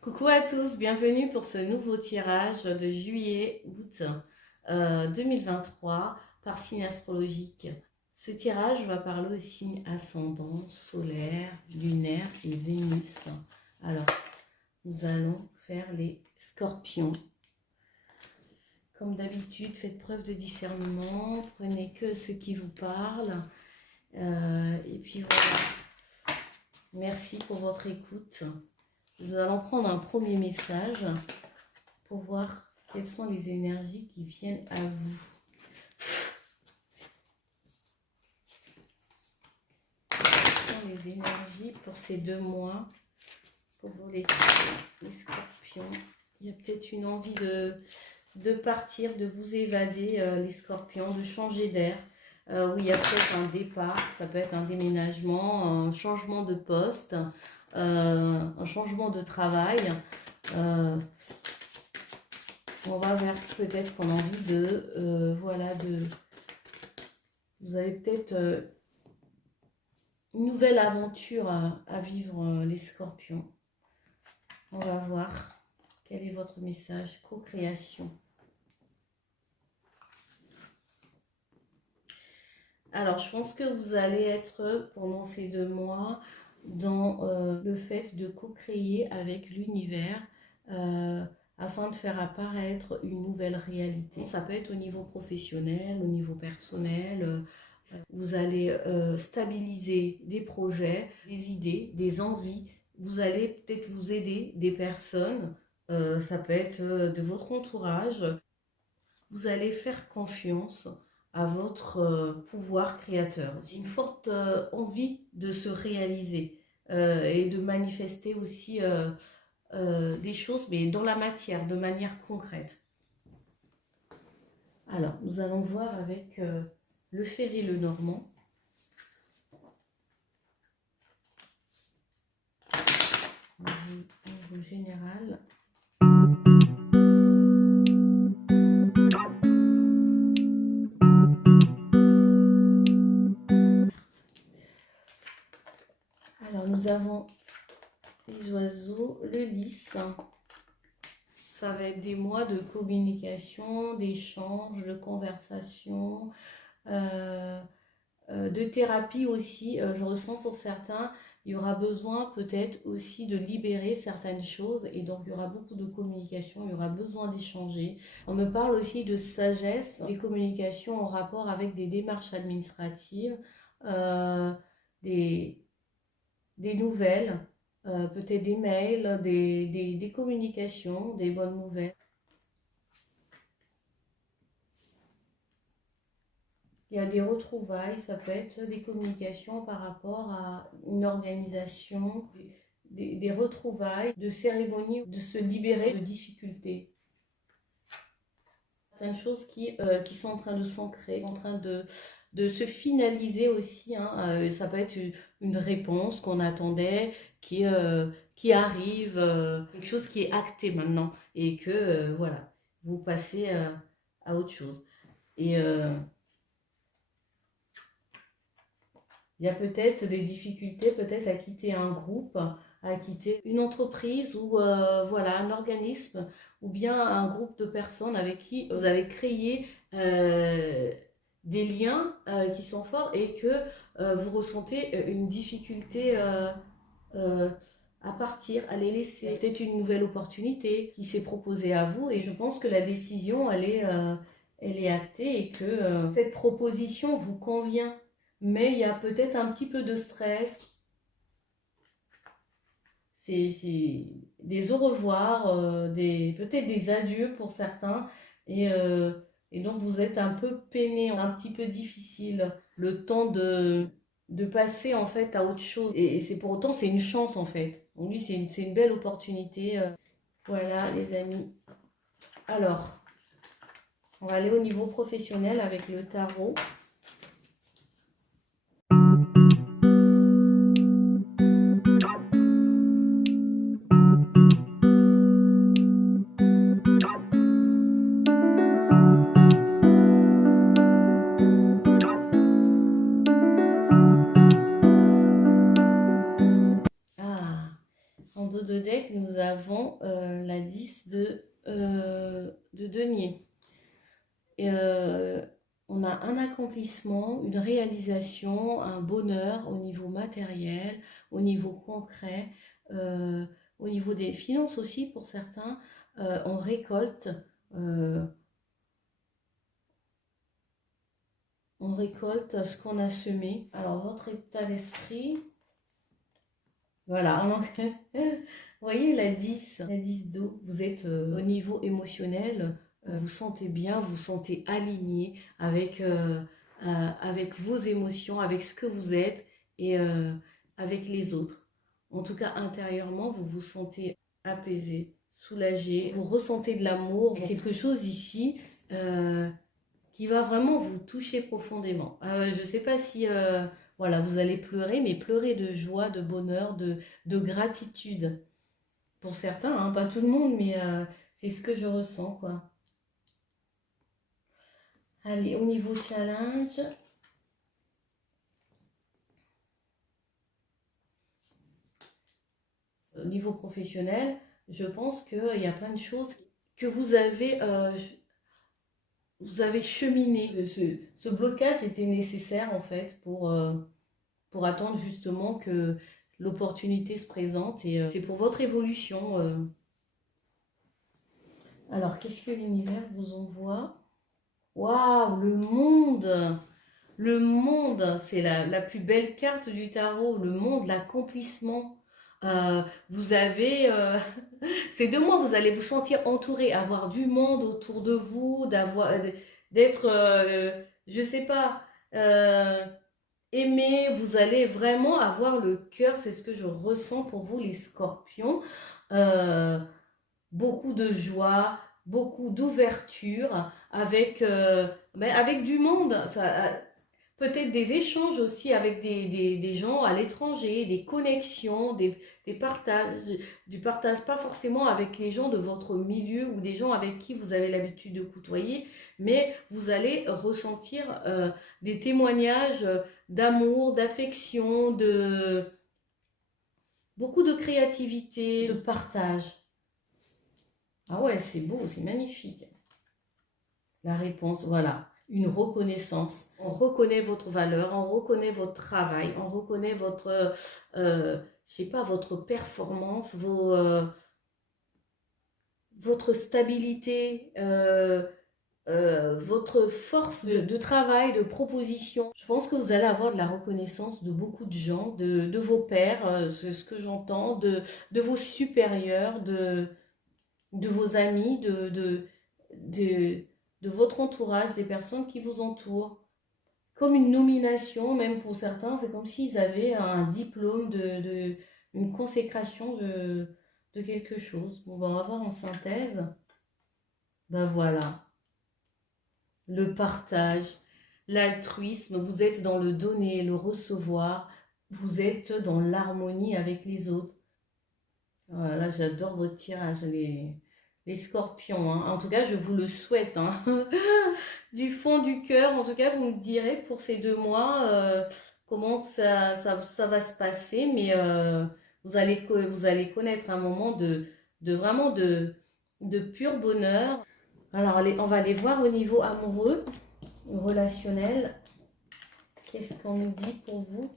Coucou à tous, bienvenue pour ce nouveau tirage de juillet-août 2023 par signe astrologique. Ce tirage va parler au signe ascendant, solaire, lunaire et Vénus. Alors, nous allons faire les scorpions. Comme d'habitude, faites preuve de discernement, prenez que ce qui vous parle. Et puis voilà, merci pour votre écoute. Nous allons prendre un premier message pour voir quelles sont les énergies qui viennent à vous. Quelles sont les énergies pour ces 2 mois pour vous les scorpions? Il y a peut-être une envie de partir, de vous évader, les scorpions, de changer d'air. Oui, il y a peut-être un départ, ça peut être un déménagement, un changement de poste, un changement de travail. On va vers peut-être qu'on a envie de, voilà, vous avez peut-être une nouvelle aventure à vivre, les scorpions. On va voir quel est votre message, co-création. Alors, je pense que vous allez être, pendant ces 2 mois, dans le fait de co-créer avec l'univers afin de faire apparaître une nouvelle réalité. Ça peut être au niveau professionnel, au niveau personnel. Vous allez stabiliser des projets, des idées, des envies. Vous allez peut-être vous aider des personnes. Ça peut être de votre entourage. Vous allez faire confiance à votre pouvoir créateur. Une forte envie de se réaliser et de manifester aussi des choses, mais dans la matière, de manière concrète. Alors, nous allons voir avec le Ferry le Normand. Au niveau général. Alors, nous avons les oiseaux, le lys. Ça va être des mois de communication, d'échange, de conversation, de thérapie aussi. Je ressens pour certains, il y aura besoin peut-être aussi de libérer certaines choses et donc il y aura beaucoup de communication, il y aura besoin d'échanger. On me parle aussi de sagesse, des communications en rapport avec des démarches administratives, des nouvelles. Peut-être des mails, des communications, des bonnes nouvelles. Il y a des retrouvailles, ça peut être des communications par rapport à une organisation, des retrouvailles, de cérémonies, de se libérer de difficultés. Certaines choses qui sont en train de s'ancrer, en train de se finaliser aussi. Ça peut être une réponse qu'on attendait, qui arrive, quelque chose qui est acté maintenant et que voilà, vous passez à autre chose. Et il y a peut-être des difficultés, peut-être à quitter un groupe, à quitter une entreprise ou voilà, un organisme ou bien un groupe de personnes avec qui vous avez créé des liens qui sont forts et que vous ressentez une difficulté euh, à partir, à les laisser. Peut-être une nouvelle opportunité qui s'est proposée à vous et je pense que la décision, elle est actée et que cette proposition vous convient. Mais il y a peut-être un petit peu de stress. C'est des au revoir, peut-être des adieux pour certains. Et, euh, et donc vous êtes un peu peiné, un petit peu difficile. Le temps de passer en fait à autre chose. Et c'est pour autant, c'est une chance en fait. On dit c'est une belle opportunité. Voilà les amis. Alors, on va aller au niveau professionnel avec le tarot. En dos de deck, nous avons la 10 de denier. Et, on a un accomplissement, une réalisation, un bonheur au niveau matériel, au niveau concret, euh, au niveau des finances aussi pour certains. On récolte, euh, ce qu'on a semé. Alors votre état d'esprit, voilà, vous voyez la 10 d'eau, vous êtes au niveau émotionnel, vous sentez bien, vous sentez aligné avec vos émotions, avec ce que vous êtes et avec les autres. En tout cas, intérieurement, vous vous sentez apaisé, soulagé, vous ressentez de l'amour, quelque chose ici qui va vraiment vous toucher profondément. Je ne sais pas si voilà, vous allez pleurer, mais pleurer de joie, de bonheur, de gratitude. Pour certains, hein, pas tout le monde, mais c'est ce que je ressens, quoi. Allez, au niveau challenge, au niveau professionnel, je pense qu'il y a plein de choses que vous avez cheminé. Ce blocage était nécessaire, en fait, pour attendre justement que l'opportunité se présente. Et c'est pour votre évolution. Alors, qu'est-ce que l'univers vous envoie? Waouh, le monde! Le monde, c'est la plus belle carte du tarot. Le monde, l'accomplissement. Vous avez ces 2 mois, vous allez vous sentir entouré, avoir du monde autour de vous, d'être, je sais pas, aimé. Vous allez vraiment avoir le cœur. C'est ce que je ressens pour vous, les Scorpions. Euh, Beaucoup de joie, beaucoup d'ouverture, avec du monde. Peut-être des échanges aussi avec des gens à l'étranger, des connexions, des partages, du partage pas forcément avec les gens de votre milieu ou des gens avec qui vous avez l'habitude de côtoyer, mais vous allez ressentir des témoignages d'amour, d'affection, beaucoup de créativité, de partage. Ah ouais, c'est beau, c'est magnifique. La réponse, voilà, une reconnaissance. On reconnaît votre valeur, on reconnaît votre travail, on reconnaît je sais pas, votre performance, votre stabilité, votre force de travail, de proposition. Je pense que vous allez avoir de la reconnaissance de beaucoup de gens, de vos pairs, c'est ce que j'entends, de vos supérieurs, de vos amis, de, de votre entourage, des personnes qui vous entourent. Comme une nomination, même pour certains, c'est comme s'ils avaient un diplôme, une consécration de quelque chose. Bon, on va voir en synthèse. Ben voilà, le partage, l'altruisme, vous êtes dans le donner, le recevoir, vous êtes dans l'harmonie avec les autres. Voilà, j'adore votre tirage, les scorpions, hein. En tout cas, je vous le souhaite, hein. Du fond du cœur. En tout cas, vous me direz pour ces 2 mois comment ça va se passer. Mais vous allez connaître un moment vraiment de pur bonheur. Alors, on va aller voir au niveau amoureux, relationnel. Qu'est-ce qu'on nous dit pour vous?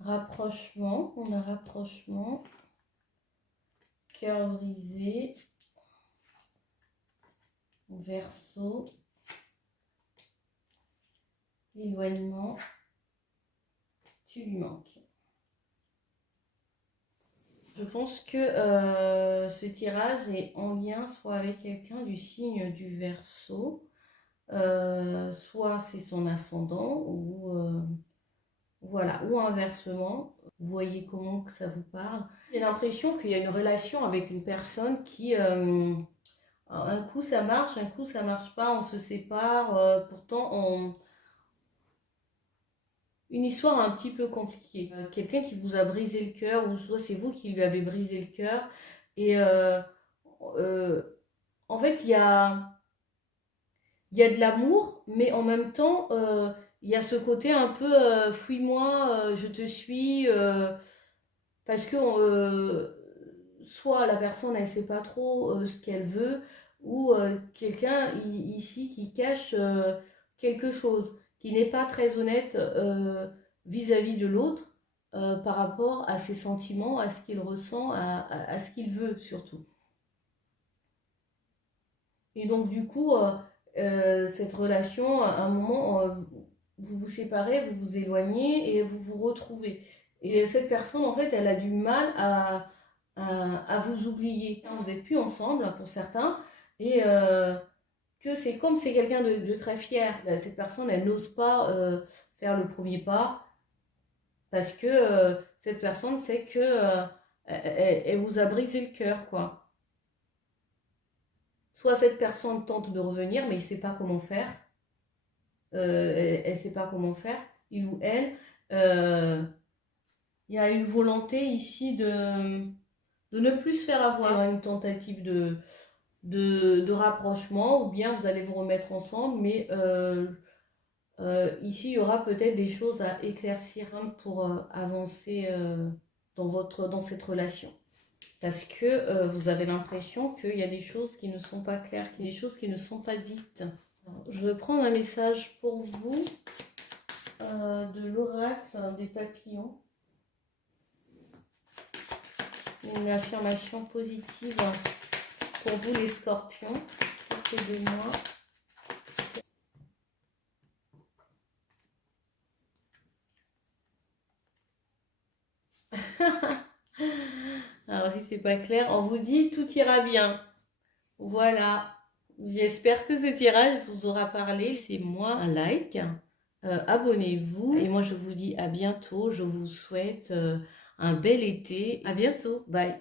Rapprochement, on a rapprochement, cœur brisé, Verseau, éloignement, tu lui manques. Je pense que ce tirage est en lien soit avec quelqu'un du signe du Verseau, soit c'est son ascendant, ou voilà, ou inversement. Vous voyez comment que ça vous parle. J'ai l'impression qu'il y a une relation avec une personne qui, un coup ça marche, un coup ça marche pas, on se sépare, pourtant une histoire un petit peu compliquée. Quelqu'un qui vous a brisé le cœur, ou soit c'est vous qui lui avez brisé le cœur. Et euh, en fait, il y a de l'amour, mais en même temps, il y a ce côté un peu fuis-moi, je te suis, parce que soit la personne, elle sait pas trop ce qu'elle veut, ou quelqu'un ici qui cache quelque chose, qui n'est pas très honnête vis-à-vis de l'autre par rapport à ses sentiments, à ce qu'il ressent, à ce qu'il veut surtout. Et donc, du coup, cette relation, à un moment, vous vous séparez, vous vous éloignez et vous vous retrouvez. Et cette personne, en fait, elle a du mal à vous oublier. Vous n'êtes plus ensemble, hein, pour certains, et que c'est comme c'est quelqu'un de très fier. Cette personne, elle n'ose pas faire le premier pas parce que cette personne sait que elle vous a brisé le cœur, quoi. Soit cette personne tente de revenir, mais il ne sait pas comment faire. Elle ne sait pas comment faire, il ou elle. Euh, Il y a une volonté ici de ne plus se faire avoir. Il y aura une tentative de rapprochement, ou bien vous allez vous remettre ensemble, mais ici, il y aura peut-être des choses à éclaircir pour avancer dans cette relation. Parce que vous avez l'impression qu'il y a des choses qui ne sont pas claires, qu'il y a des choses qui ne sont pas dites. Alors, je vais prendre un message pour vous de l'oracle des papillons. Une affirmation positive pour vous les scorpions. Aidez-moi. Alors si c'est pas clair, on vous dit tout ira bien. Voilà. J'espère que ce tirage vous aura parlé. C'est moi un like. Abonnez-vous. Et moi je vous dis à bientôt. Je vous souhaite un bel été. À bientôt. Bye.